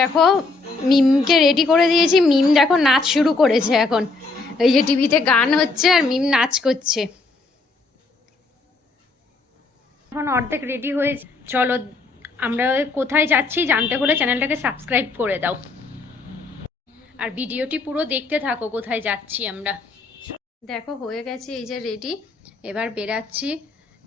দেখো, মিমকে রেডি করে দিয়েছি। মিম দেখো নাচ শুরু করেছে এখন। এই যে টিভিতে গান হচ্ছে আর মিম নাচ করছে। এখন অর্ধেক রেডি হয়ে চলো, আমরা কোথায় যাচ্ছি জানতে হলে চ্যানেলটাকে সাবস্ক্রাইব করে দাও। আর ভিডিওটি পুরো দেখতে থাকো কোথায় যাচ্ছি আমরা। দেখো, হয়ে গেছে এই যে রেডি এবার বেরাচ্ছি।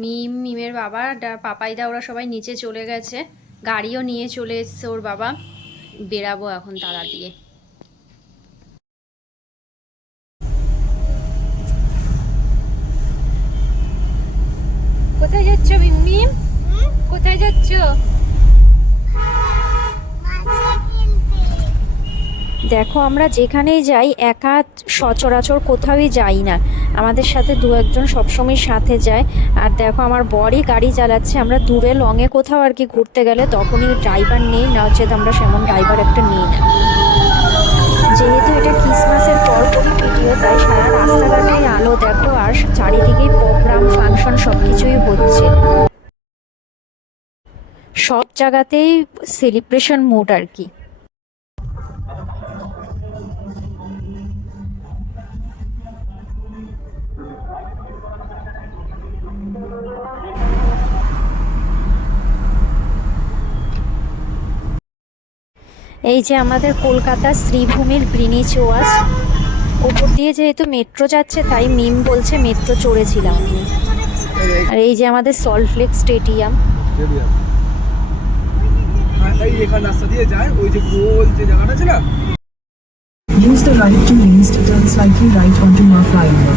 মিম, মিমের বাবা পাপাইদা, ওরা সবাই নিচে চলে গেছে। গাড়িও নিয়ে চলে এসছে ওর বাবা। বেরাবো এখন তালা দিয়ে। কোথায় যাচ্ছ মিম? মিম কোথায় যাচ্ছ? দেখো, আমরা যেখানেই যাই, একা সচরাচর কোথাওই যাই না। আমাদের সাথে দু একজন সবসময় সাথে যায়। আর দেখো, আমার বরই গাড়ি চালাচ্ছে। আমরা দূরে লংয়ে কোথাও আর কি ঘুরতে গেলে তখনই ড্রাইভার নেই, না হচ্ছে আমরা সেমন ড্রাইভার একটা নিই না। যেহেতু এটা ক্রিসমাসের পরপরই ভিডিও তাই সারা রাস্তাঘাটেই আলো দেখো, আর চারিদিকেই প্রোগ্রাম ফাংশন সব কিছুই হচ্ছে। সব জায়গাতেই সেলিব্রেশন মুড আর কি। এই যে আমাদের কলকাতা শ্রীভূমির গ্রিনিচ ওয়াচ ওপর দিয়ে যেহেতু মেট্রো যাচ্ছে তাই মিম বলছে মেট্রো চড়েছিলাম আমি। আর এই যে আমাদের সল্ট লেক স্টেডিয়াম। হ্যাঁ, এই এখানে রাস্তা দিয়ে যায় ওই যে গোল যে জায়গাটা আছে না? Use the right two lanes to turn slightly right onto Mar flyover.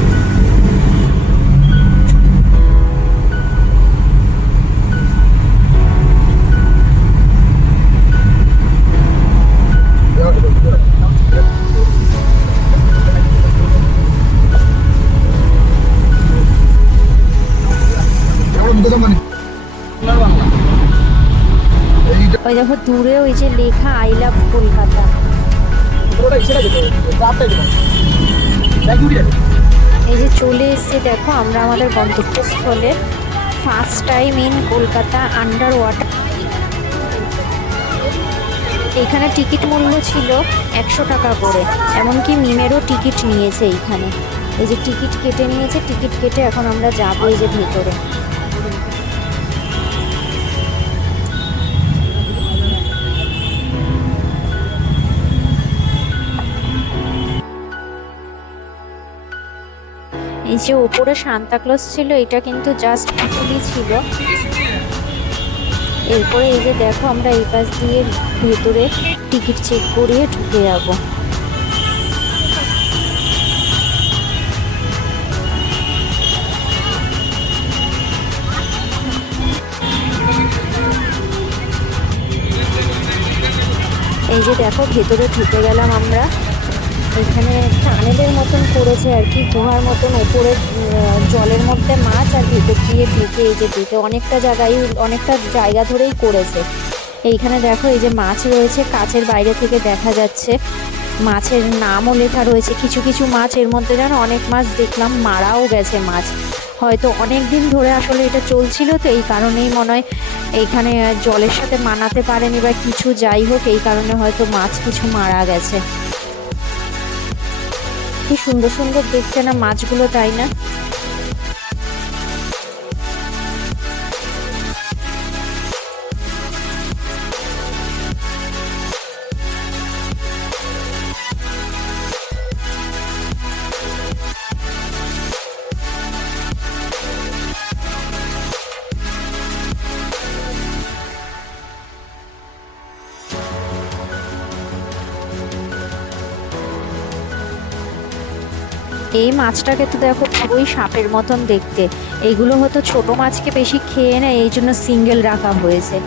ওই দেখো দূরে ওই যে লেখা আই লাভ কলকাতা। এই যে চলে এসেছি দেখো আমরা আমাদের গন্তব্যস্থলে first time in Kolkata under water এখানে টিকিট মূল্য ছিল একশো টাকা করে এমনকি মিমেরও টিকিট নিয়েছে এইখানে। এই যে টিকিট কেটে নিয়েছে টিকিট কেটে এখন আমরা যাব এই যে ভেতরে। এই যে ওপরে সান্তাক্লজ ছিল, এটা কিন্তু জাস্ট পুতুলি ছিল। এরপরে এই যে দেখো, আমরা এই পাশ দিয়ে ভেতরে টিকিট চেক করিয়ে ঢুকে যাব। এই যে দেখো, ভেতরে ঢুকে গেলাম আমরা। এখানে টানেলের মতন করেছে আর কি, গুহার মতন ওপরে জলের মধ্যে মাছ আর ভেতর দিয়ে ঢুকে, এই যে ঢুকে অনেকটা জায়গায়, অনেকটা জায়গা ধরেই করেছে। এইখানে দেখো, এই যে মাছ রয়েছে, কাছের বাইরে থেকে দেখা যাচ্ছে। মাছের নামও লেখা রয়েছে, কিছু কিছু মাছ এর মধ্যে যেন অনেক মাছ দেখলাম, মারাও গেছে মাছ। হয়তো অনেক দিন ধরে আসলে এটা চলছিল, তো এই কারণেই মনে হয় এইখানে জলের সাথে মানাতে পারেনি বা কিছু, যাই হোক, এই কারণে হয়তো মাছ কিছু মারা গেছে। কি সুন্দর সুন্দর দেখছে না মাছগুলো তাই না? এই মাছটাকে তো দেখো পুরোই সাপের মতন দেখতে। এগুলো হয়তো ছোট মাছকে বেশি খেয়ে নেয় এই জন্য সিঙ্গেল রাখা হয়েছে।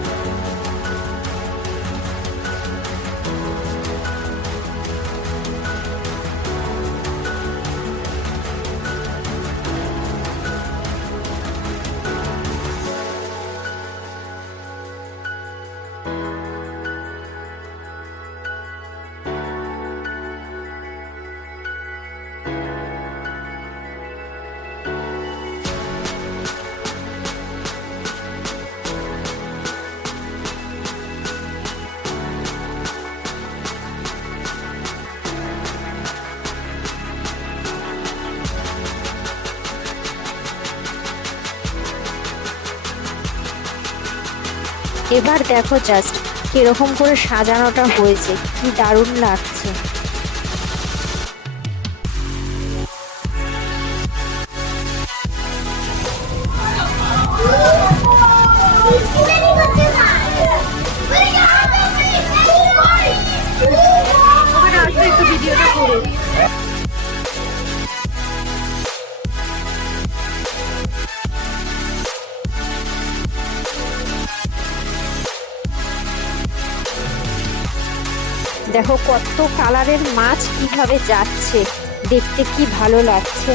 এবার দেখো জাস্ট কীরকম করে সাজানোটা হয়েছে কি দারুণ লাগছে। দেখো কত কালারের মাছ কীভাবে যাচ্ছে। দেখতে কি ভালো লাগছে।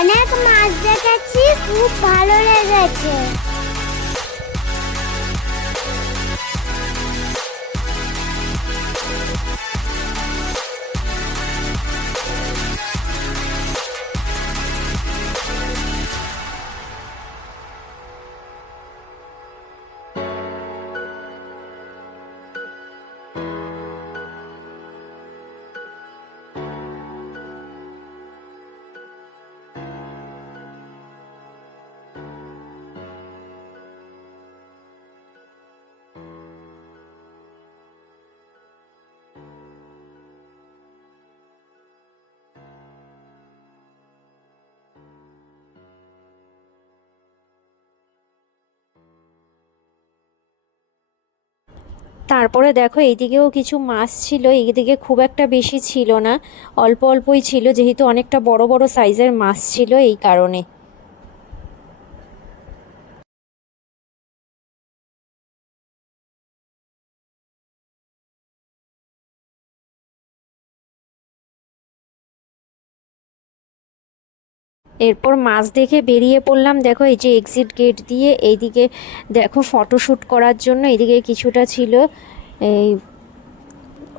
অনেক মাছ দেখেছি, খুব ভালো লেগেছে। তারপরে দেখো এইদিকেও কিছু মাছ ছিল, এইদিকে খুব একটা বেশি ছিল না, অল্প অল্পই ছিল, যেহেতু অনেকটা বড় বড় সাইজের মাছ ছিল এই কারণে। এরপর মাছ দেখে বেরিয়ে পড়লাম। দেখো এই যে এক্সিট গেট দিয়ে এইদিকে দেখো ফটোশ্যুট করার জন্য এইদিকে কিছুটা ছিল। এই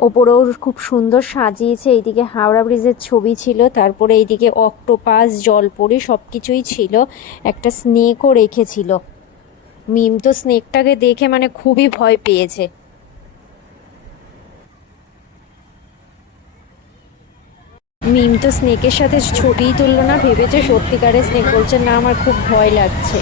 ওপরেও খুব সুন্দর সাজিয়েছে। এইদিকে হাওড়া ব্রিজের ছবি ছিল। তারপরে এইদিকে অক্টোপাস জলপরি সব কিছুই ছিল। একটা স্নেকও রেখেছিল। মিম তো স্নেকটাকে দেখে মানে খুবই ভয় পেয়েছে। মিম তো স্নেকের সাথে ছবিই তুললো না, ভেবেছে সত্যিকারের স্নেক বলছে, না, আমার খুব ভয় লাগছে।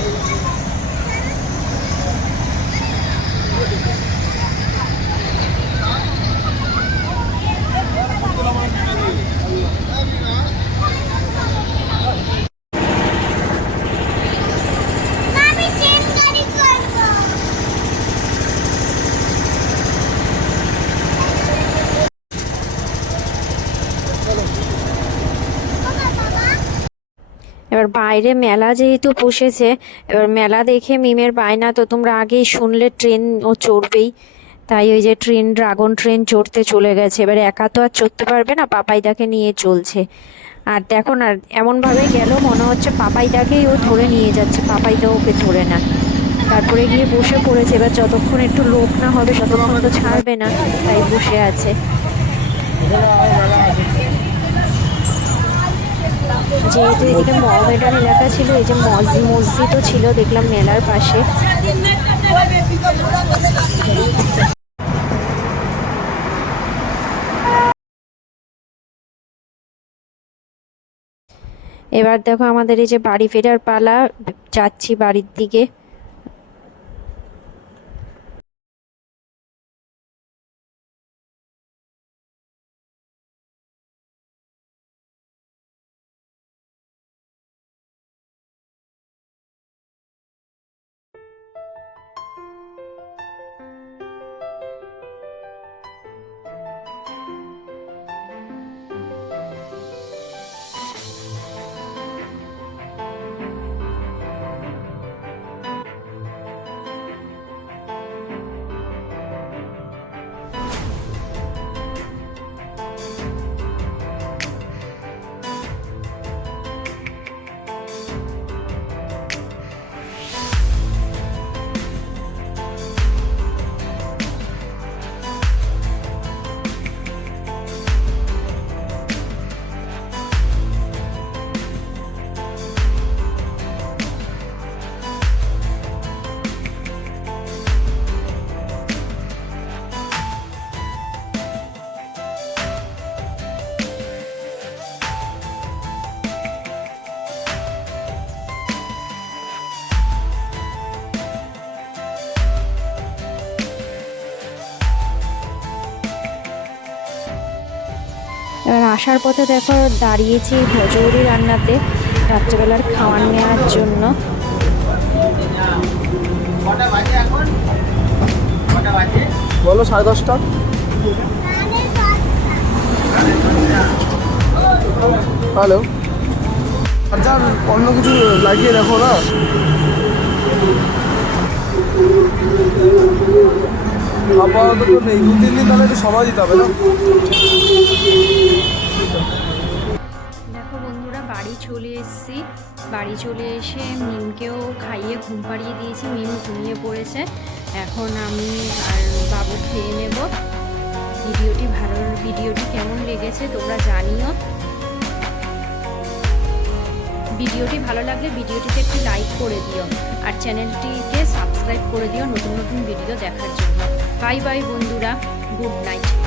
এবার বাইরে মেলা যেহেতু বসেছে, এবার মেলা দেখে মিমের বায়না তো তোমরা আগেই শুনলে, ট্রেন ও চড়বেই। তাই ওই যে ট্রেন, ড্রাগন ট্রেন চড়তে চলে গেছে। এবার একা তো আর চড়তে পারবে না, পাপাইদাকে নিয়ে চলছে। আর দেখো না, এমনভাবে গেল, মনে হচ্ছে পাপাইদাকেই ও ধরে নিয়ে যাচ্ছে, পাপাইদা ওকে ধরে না। তারপরে গিয়ে বসে পড়েছে, এবার যতক্ষণ একটু লোক না হবে, ততক্ষণ তো ছাড়বে না, তাই বসে আছে। যেহেতু এদিকে মহমেডান এলাকা ছিল, এই যে মসজিদ মসজিদও ছিল, দেখলাম মেলার পাশে। এবার দেখো আমাদের এই যে বাড়ি ফেরার পালা, যাচ্ছি বাড়ির দিকে। আসার পথে দেখো দাঁড়িয়েছি ভজৌরি রান্নাতে, রাত্রেবেলার খাওয়ার নেওয়ার জন্য। বলো সাড়ে দশটা। হ্যালো। আচ্ছা অন্য কিছু লাগিয়ে দেখো না? আপাতত নেই। দু, তিন দিন তাহলে একটু সময় দিতে হবে, না? দেখো বন্ধুরা, বাড়ি চলে এসেছি। বাড়ি চলে এসে মিমকেও খাইয়ে ঘুম পাড়িয়ে দিয়েছি। মিম ঘুমিয়ে পড়েছে। এখন আমি আর বাবু খেয়ে নেব। ভিডিওটি ভালো, ভিডিওটি কেমন লেগেছে তোমরা জানিও। ভিডিওটি ভালো লাগলে ভিডিওটিতে একটি লাইক করে দিও। আর চ্যানেলটিকে সাবস্ক্রাইব করে দিও নতুন নতুন ভিডিও দেখার জন্য। বাই বাই বন্ধুরা গুড নাইট।